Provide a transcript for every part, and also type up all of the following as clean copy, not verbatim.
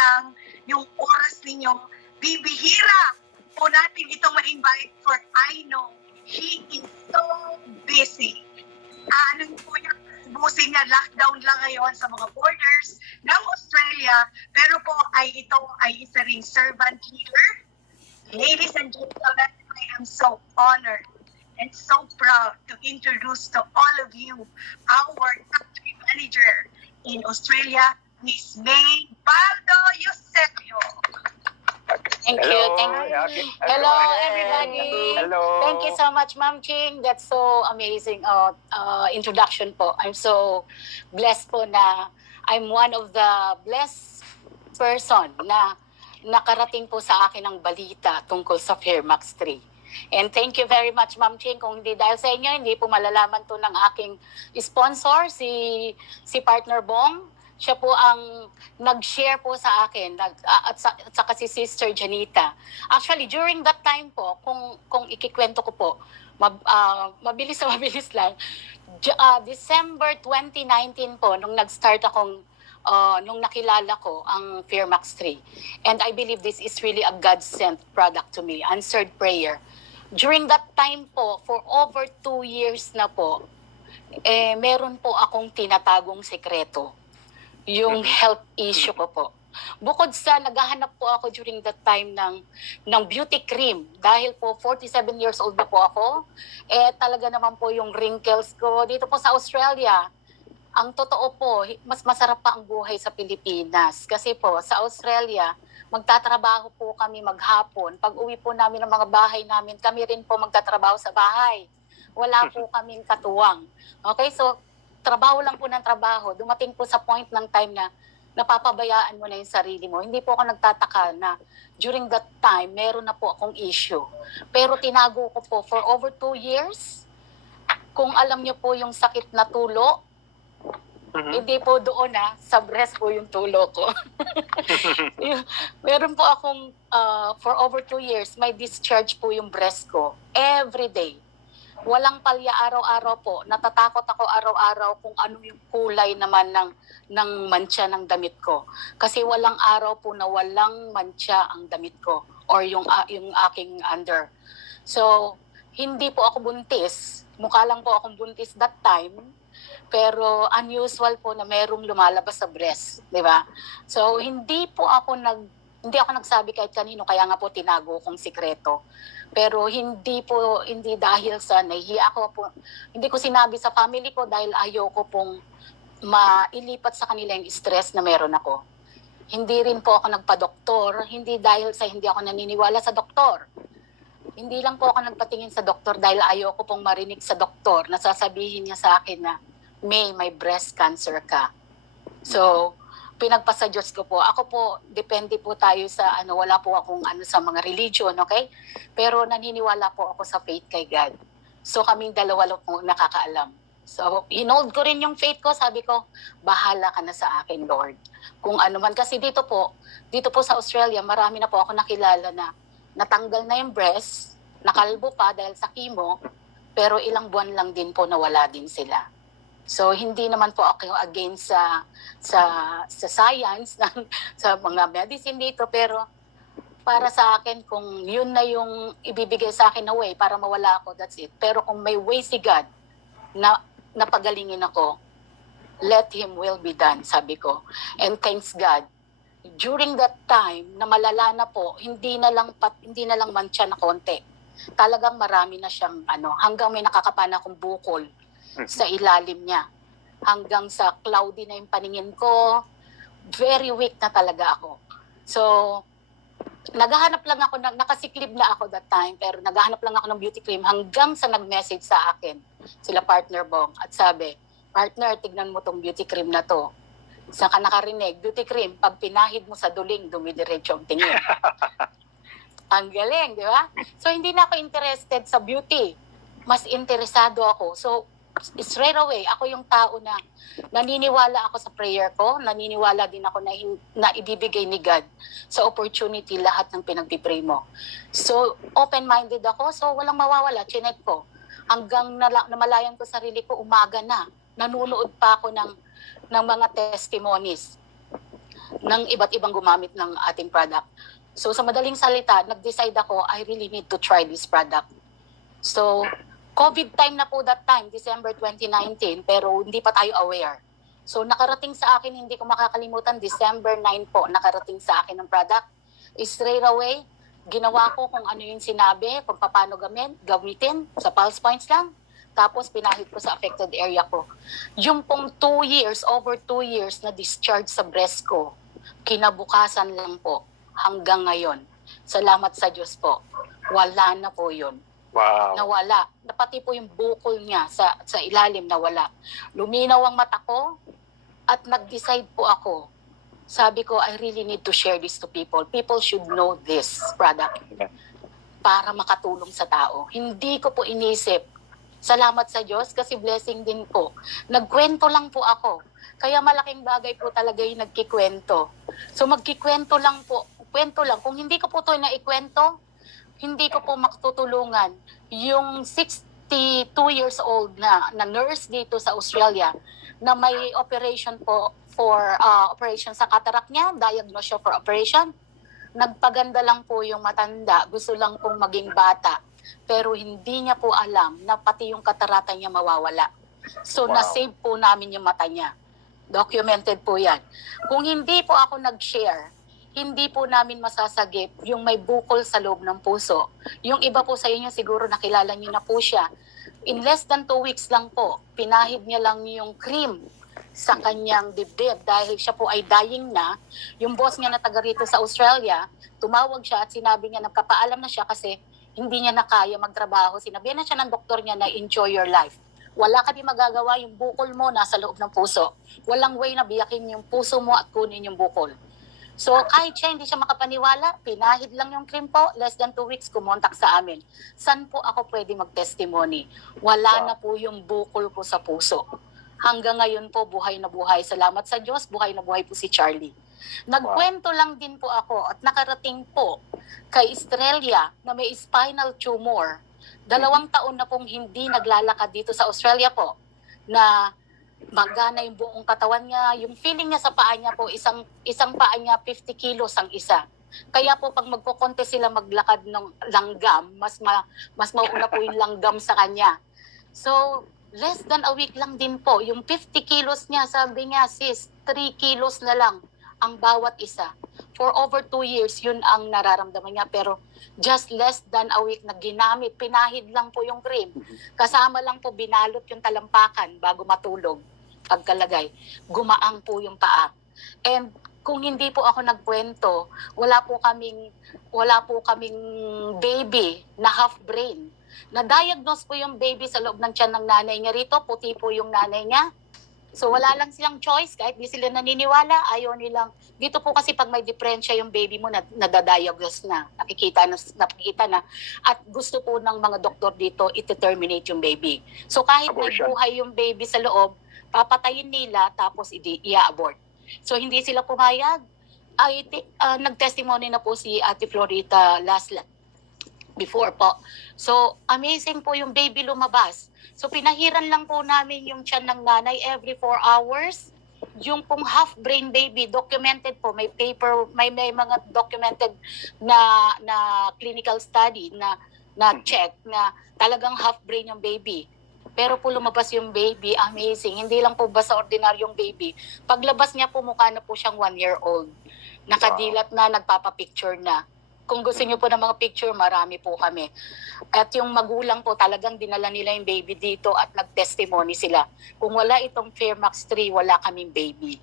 sayang yung oras ninyo. Bibihira po natin itong ma-invite for I know she is so busy. Ano po yung busin niya, lockdown lang ngayon sa mga borders ng Australia, pero po ito ay isa ring servant leader. Ladies and gentlemen, I am so honored and so proud to introduce to all of you our country manager in Australia, Miss May Baldo Eusebio. Thank you. Hello, everybody. Hello. Thank you so much, Ma'am Ching. That's so amazing introduction po. I'm so blessed po na I'm one of the blessed person na nakarating po sa akin ang balita tungkol sa Fairmax 3. And thank you very much, Ma'am Ching. Kung hindi dahil sa inyo, hindi po malalaman to ng aking sponsor, si Partner Bong. Siya po ang nag-share po sa akin at saka si Sister Janita. Actually, during that time po, kung ikikwento ko po, mabilis lang, December 2019 po, nung nag-start akong, nung nakilala ko ang Fairmax 3. And I believe this is really a God-sent product to me, answered prayer. During that time po, for over 2 years na po, meron po akong tinatagong sekreto. Yung health issue ko po. Bukod sa naghahanap po ako during that time ng beauty cream, dahil po 47 years old na po ako, talaga naman po yung wrinkles ko dito po sa Australia. Ang totoo po, mas masarap pa ang buhay sa Pilipinas. Kasi po, sa Australia, magtatrabaho po kami maghapon. Pag uwi po namin ng mga bahay namin, kami rin po magtatrabaho sa bahay. Wala po kaming katuwang. Okay, so trabaho lang po ng trabaho. Dumating po sa point ng time na napapabayaan mo na yung sarili mo. Hindi po ako nagtataka na during that time, meron na po akong issue. Pero tinago ko po for over 2 years. Kung alam niyo po yung sakit na tulo, hindi po doon sa breast po yung tulo ko. Meron po akong, for over 2 years, may discharge po yung breast ko. Every day. Walang palya araw-araw po. Natatakot ako araw-araw kung ano yung kulay naman ng mantsa ng damit ko. Kasi walang araw po na walang mantsa ang damit ko or yung aking under. So, hindi po ako buntis. Mukha lang po akong buntis that time. Pero unusual po na merong lumalabas sa breast, di ba? So, hindi ako nagsabi kahit kanino, kaya nga po tinago kong sikreto. Pero hindi dahil sa nahihiya ako po. Hindi ko sinabi sa family ko dahil ayoko pong mailipat sa kanila yung stress na meron ako. Hindi rin po ako nagpa-doktor, hindi dahil sa hindi ako naniniwala sa doktor. Hindi lang po ako nagpatingin sa doktor dahil ayoko pong marinig sa doktor na sasabihin niya sa akin na, May breast cancer ka. So, pinagpasa Diyos ko po. Ako po, depende po tayo sa wala po akong sa mga religion, okay? Pero naniniwala po ako sa faith kay God. So kaming dalawa lang po nakakaalam. So, hinold ko rin yung faith ko. Sabi ko, bahala ka na sa akin, Lord. Kung ano man. Kasi dito po sa Australia, marami na po ako nakilala na natanggal na yung breast, nakalbo pa dahil sa chemo, pero ilang buwan lang din po nawala din sila. So, hindi naman po ako against sa science, sa mga medicine dito, pero para sa akin, kung yun na yung ibibigay sa akin na way para mawala ako, that's it. Pero kung may way si God na napagalingin ako, let Him will be done, sabi ko. And thanks God. During that time, na malala na po, hindi na lang mantsa na konti. Talagang marami na siyang hanggang may nakakapana akong bukol sa ilalim niya. Hanggang sa cloudy na yung paningin ko, very weak na talaga ako. So, naghahanap lang ako, nakasiklib na ako that time, pero naghahanap lang ako ng beauty cream hanggang sa nag-message sa akin, sila Partner Bong, at sabi, Partner, tignan mo tong beauty cream na to. Saan ka nakarinig? Beauty cream, pag pinahid mo sa duling, dumidiretso ang tingin. Ang galing, di ba? So, hindi na ako interested sa beauty. Mas interesado ako. So, straight away, ako yung tao na naniniwala ako sa prayer ko, naniniwala din ako na ibibigay ni God sa opportunity lahat ng pinagpipray mo. So, open-minded ako, so walang mawawala, chinek ko. Hanggang namalayan ko sarili ko, umaga na. Nanunood pa ako ng mga testimonies. ng iba't ibang gumamit ng ating product. So sa madaling salita, nag-decide ako, I really need to try this product. So, COVID time na po that time, December 2019, pero hindi pa tayo aware. So nakarating sa akin, hindi ko makakalimutan, December 9 po, nakarating sa akin ng product. Straight away, ginawa ko kung ano yung sinabi, kung paano gamitin, sa pulse points lang. Tapos pinahid ko sa affected area ko. Yung pong 2 years, over 2 years na discharge sa breast ko, kinabukasan lang po hanggang ngayon. Salamat sa Diyos po. Wala na po yun. Wow. Nawala. Pati po yung bukol niya sa ilalim nawala. Luminaw ang mata ko at nag-decide po ako. Sabi ko, I really need to share this to people. People should know this product para makatulong sa tao. Hindi ko po inisip. Salamat sa Diyos kasi blessing din po. Nagkwento lang po ako. Kaya malaking bagay po talaga yung nagkikwento. So magkikwento lang po. Kwento lang. Kung hindi ko po ito naikwento, hindi ko po makatutulungan. Yung 62 years old na nurse dito sa Australia na may operation po for operation sa cataract niya, diagnose siya for operation. Nagpaganda lang po yung matanda, gusto lang pong maging bata. Pero hindi niya po alam na pati yung katarata niya mawawala. So Wow. na-save po namin yung mata niya. Documented po yan. Kung hindi po ako nag-share, hindi po namin masasagip yung may bukol sa loob ng puso. Yung iba po sa inyo siguro nakilala niyo na po siya. In less than 2 weeks lang po, pinahid niya lang yung cream sa kanyang dibdib dahil siya po ay dying na. Yung boss niya na taga rito sa Australia, tumawag siya at sinabi niya nagpapaalam na siya kasi hindi niya na kaya magtrabaho. Sinabi na siya ng doktor niya na enjoy your life. Wala ka di magagawa, yung bukol mo nasa loob ng puso. Walang way na biyakin yung puso mo at kunin yung bukol. So kahit siya hindi siya makapaniwala, pinahid lang yung cream po, less than 2 weeks, kumontak sa amin. Saan po ako pwede mag-testimony? Wala na po yung bukol ko sa puso. Hanggang ngayon po, buhay na buhay. Salamat sa Diyos, buhay na buhay po si Charlie. Nagkwento lang din po ako at nakarating po kay Estrella na may spinal tumor. 2 taon na pong hindi naglalakad dito sa Australia po na magana yung buong katawan niya. Yung feeling niya sa paa niya po, isang paa niya 50 kilos ang isa. Kaya po pag magko-contest sila maglakad ng langgam, mas mauna po yung langgam sa kanya. So, less than a week lang din po. Yung 50 kilos niya, sabi niya, sis, 3 kilos na lang ang bawat isa. For over 2 years, yun ang nararamdaman niya. Pero just less than a week na ginamit, pinahid lang po yung cream. Kasama lang po, binalot yung talampakan bago matulog. Pagkalagay, gumaang po yung paa. And kung hindi po ako nagkwento, wala po kaming baby na half brain. Na-diagnose po yung baby sa loob ng tiyan ng nanay niya rito, puti po yung nanay niya. So wala lang silang choice, kahit di sila naniniwala, ayaw nilang. Dito po kasi pag may diferensya yung baby mo, nadadiagnose na, nakikita na. At gusto po ng mga doktor dito, i-terminate yung baby. So kahit may Abortion. buhay yung baby sa loob, papatayin nila tapos i-abort. So hindi sila pumayag. Nag-testimony na po si Ate Florita before po. So, amazing po yung baby lumabas. So, pinahiran lang po namin yung tiyan ng nanay every 4 hours. Yung pong half-brain baby, documented po. May paper, may mga documented na clinical study na check na talagang half-brain yung baby. Pero po lumabas yung baby, amazing. Hindi lang po basta ordinaryong baby. Paglabas niya po, mukha na po siyang 1-year-old. Nakadilat na, nagpapapicture na. Kung gusto niyo po ng mga picture, marami po kami. At yung magulang po, talagang dinala nila yung baby dito at nag-testimony sila. Kung wala itong Fairmax 3, wala kaming baby.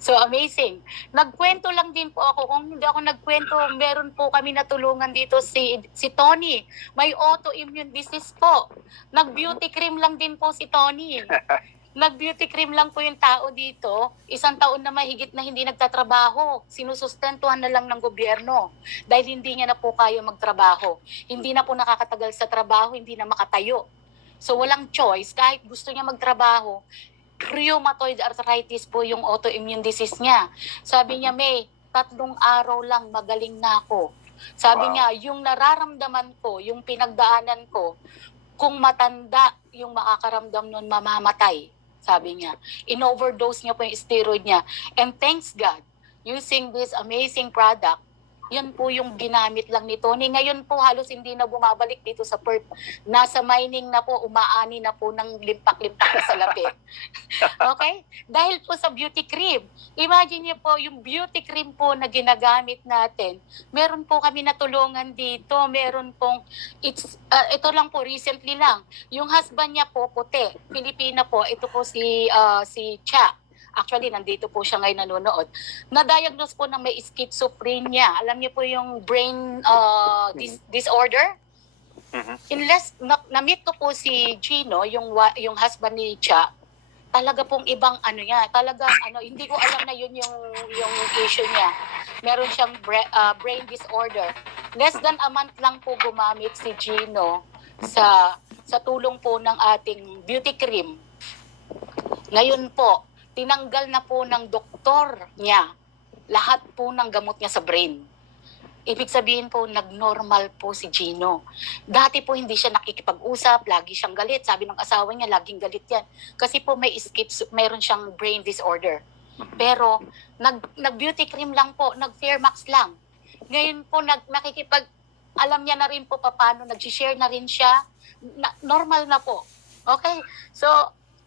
So amazing. Nagkwento lang din po ako. Kung hindi ako nagkwento, meron po kami natulungan dito si Tony. May autoimmune disease po. Nag-beauty cream lang din po si Tony. Nag-beauty cream lang po yung tao dito. 1 taon na mahigit na hindi nagtatrabaho. Sinusustentuhan na lang ng gobyerno. Dahil hindi niya na po kaya magtrabaho. Hindi na po nakakatagal sa trabaho, hindi na makatayo. So walang choice. Kahit gusto niya magtrabaho, rheumatoid arthritis po yung autoimmune disease niya. Sabi niya, May, 3 araw lang magaling na ako. Sabi niya, yung nararamdaman ko, yung pinagdaanan ko, kung matanda yung makakaramdam nun, mamamatay. Sabi niya, in-overdose niya po yung steroid niya. And thanks God, using this amazing product, yan po yung ginamit lang ni Tony. Ngayon po halos hindi na bumabalik dito sa Perth. Nasa mining na po, umaani na po ng limpak-limpak na salapi. Okay? Dahil po sa beauty cream. Imagine niyo po, yung beauty cream po na ginagamit natin, meron po kami natulungan dito. Meron pong, ito lang po, recently lang. Yung husband niya po, puti. Pilipina po, ito po si Cha. Actually, nandito po siya ngayon nanonood. Na-diagnose po na may schizophrenia. Alam niyo po yung brain disorder? Unless na-meet ko po si Gino, yung husband ni Cha, talaga pong ibang ano niya. Talagang hindi ko alam na yun yung issue niya. Meron siyang brain disorder. Less than a month lang po gumamit si Gino sa tulong po ng ating beauty cream. Ngayon po, tinanggal na po ng doktor niya lahat po ng gamot niya sa brain. Ibig sabihin po, nag-normal po si Gino. Dati po hindi siya nakikipag-usap, lagi siyang galit. Sabi ng asawa niya, laging galit yan. Kasi po mayroon siyang brain disorder. Pero, nag-beauty cream lang po, nag-Fairmax lang. Ngayon po, alam niya na rin po paano, nag-share na rin siya. Normal na po. Okay? So,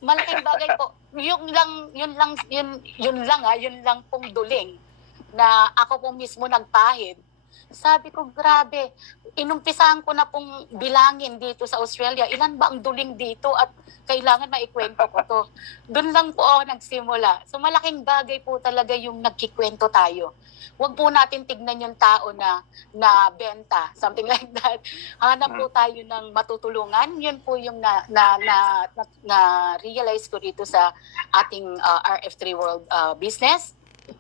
malaking bagay po. Yun lang pong duling na ako po mismo nagpahid. Sabi ko, grabe, inumpisahan ko na pong bilangin dito sa Australia, ilan ba ang duling dito at kailangan maikwento ko to. Doon lang po ako nagsimula. So malaking bagay po talaga yung nagkikwento tayo. Huwag po natin tignan yung tao na benta, something like that. Hanap po tayo ng matutulungan. Yun po yung na-realize ko dito sa ating RF3 World business.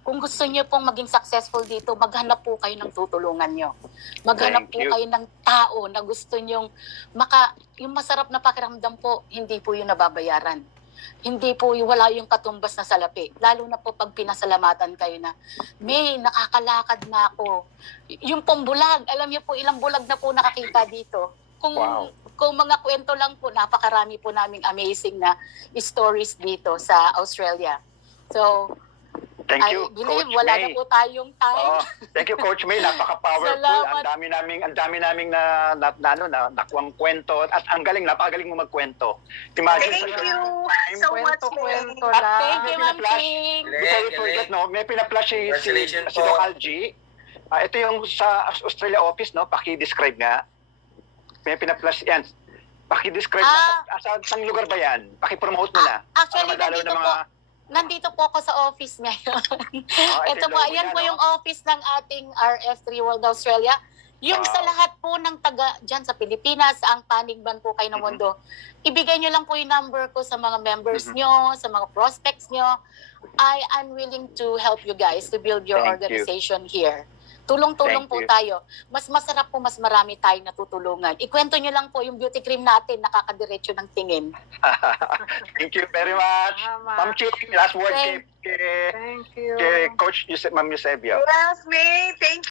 Kung gusto niyo pong maging successful dito, maghanap po kayo ng tutulungan niyo. Maghanap po kayo ng tao na gusto niyong yung masarap na pakiramdam po, hindi po yung nababayaran. Hindi po wala yung katumbas na salapi. Lalo na po pag pinasalamatan kayo na, May, nakakalakad na ako. Yung pong bulag, alam niyo po ilang bulag na po nakakita dito. Kung mga kwento lang po, napakarami po naming amazing na stories dito sa Australia. So, Thank you, I believe Coach wala May. na po tayong time. Thank you, Coach May. Napaka-powerful. Salamat. Ang dami naming nakuwang kwento at ang napakagaling mo magkwento. Imagine Thank sa- you so much, May. Kwento lang. Thank you, Ma'am Ching. Before we forget, no, may pina-flash si Congratulations po. Doc Algie. Ito yung sa Australia office, no? Paki-describe nga. May pina-flash yan. Paki-describe saan lugar ba yan? Paki-promote mo na. Actually, Para madalaw ng nandito po ako sa office ngayon. Ito po, ayan po yung office ng ating RF3 World Australia. Yung sa lahat po ng taga dyan sa Pilipinas, ang panigban po kayo ng mundo, ibigay nyo lang po yung number ko sa mga members nyo, sa mga prospects nyo. I am willing to help you guys to build your Thank you. organization here. Tulong-tulong Thank po you. tayo. Mas masarap po, mas marami tayong natutulungan. Ikwento nyo lang po yung beauty cream natin, nakakadiretso ng tingin. Thank you very much. Tama. Ma'am Ching, last word Thank kay Thank you. Coach Ma'am Eusebio. Yes, May. Thank